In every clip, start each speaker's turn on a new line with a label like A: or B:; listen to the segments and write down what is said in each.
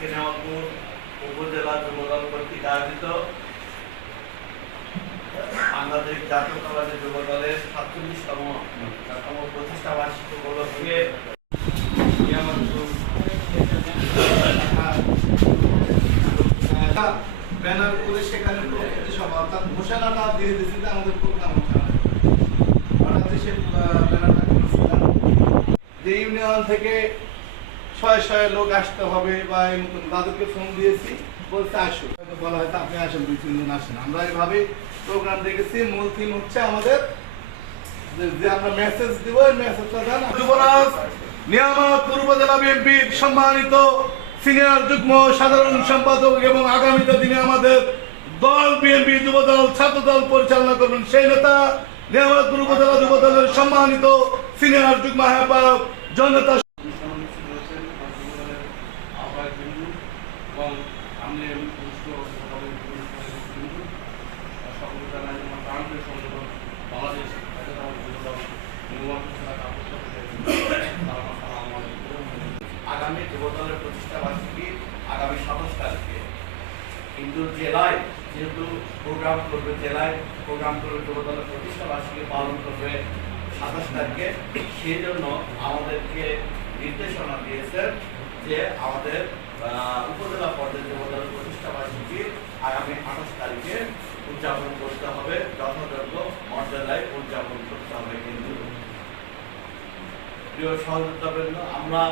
A: নেওয়াপুর উপজেলা যুবদল কর্তৃক আয়োজিত। বাংলাদেশ জাতীয়তাবাদী যুব দলের সাতচল্লিশতম তম প্রতিষ্ঠা বার্ষিকী উপলক্ষে
B: ব্যানার করে সেখানে প্রকৃতি সভা, অর্থাৎ ঘোষণাটা দিয়ে দিয়েছিল আমাদের প্রোগ্রাম সে ব্যানারটা ইউনিয়ন থেকে ছয় ছয় লোক আসতে হবে বা এই মতন তাদেরকে ফোন দিয়েছি বলতে আসো হয়তো বলা হয়তো আপনি আসেন, দুই তিনজন আসেন। আমরা এইভাবে প্রোগ্রাম দেখেছি, মূল থিম হচ্ছে আমাদের যে- আমরা মেসেজ দিব, এই মেসেজটা দেন। যুবরাজ, নিয়ামত উপজেলা বিএনপির সম্মানিত সিনিয়র যুগ্ম সাধারণ সম্পাদক এবং আগামীতে তিনি আমাদের দল বিএনপি যুবদল ছাত্র দল পরিচালনা করবেন, সেই নেতা নিয়ামতপুর উপজেলা যুবদলের সম্মানিত সিনিয়র যুগ্ম আহ্বায়ক জনতা
C: এবং সামনে পুরুষ সকল জানাই আমার প্রাণপ্রিয় সংগঠন বাংলাদেশ।
A: আগামী যুবদলের প্রতিষ্ঠা বার্ষিকী আগামী সাতাশ তারিখে। কিন্তু জেলায় যেহেতু প্রোগ্রাম করবে, জেলায় প্রোগ্রাম করবে যুবদলের প্রতিষ্ঠা বার্ষিকী পালন করবে সাতাশ তারিখে, সেই জন্য আমাদেরকে নির্দেশনা দিয়েছেন যে আমাদের উপজেলা পর্যায়ে প্রতিষ্ঠা বার্ষিকী আগামী আঠাশ তারিখে উদযাপন করতে হবে। যথাযথ মর্যাদায় উদযাপন করতে হবে কিন্তু। প্রিয় সহযোগিতাবৃন্দ আমরা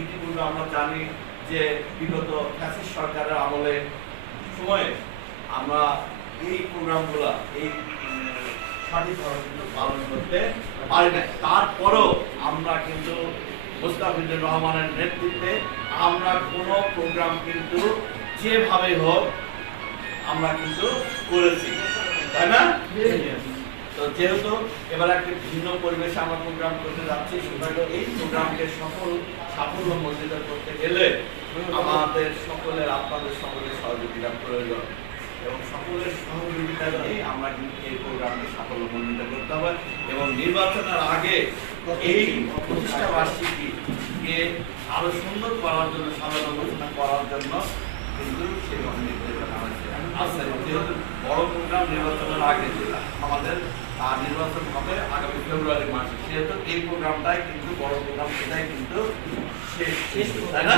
A: ইতিপূর্বে আমরা জানি যে বিগত ফ্যাসিস সরকারের আমলে সময়ে আমরা এই প্রোগ্রামগুলো, এই সঠিকভাবে কিন্তু পালন করতে পারি না তারপরও আমরা কিন্তু মুস্তাফিজুর রহমানের নেতৃত্বে আমরা কোনো প্রোগ্রাম কিন্তু যেভাবে হোক আমরা কিন্তু করেছি। তাই না? তো যেহেতু এবার একটা ভিন্ন পরিবেশে আমরা প্রোগ্রাম করতে যাচ্ছি সুতরাং এই প্রোগ্রামকে সফল সাফল্য সাফল্যমণ্ডিত করতে গেলে আমাদের সকলের, আপনাদের সকলের সহযোগিতা প্রয়োজন। এবং সকলের সহযোগিতা নিয়ে আমরা কিন্তু এই প্রোগ্রামকে সাফল্যমণ্ডিত করতে হবে। এবং নির্বাচনের আগে এই প্রতিষ্ঠা বার্ষিকীকে আরও সুন্দর করার জন্য সাধারণ আলোচনা করার জন্য কিন্তু সেই আছে যেহেতু বড় প্রোগ্রাম নির্বাচনের আগে যেটা আমাদের নির্বাচন হবে আগামী ফেব্রুয়ারি মাসে সেহেতু এই প্রোগ্রামটাই কিন্তু বড় প্রোগ্রাম সেটাই কিন্তু শেষ। তাই না?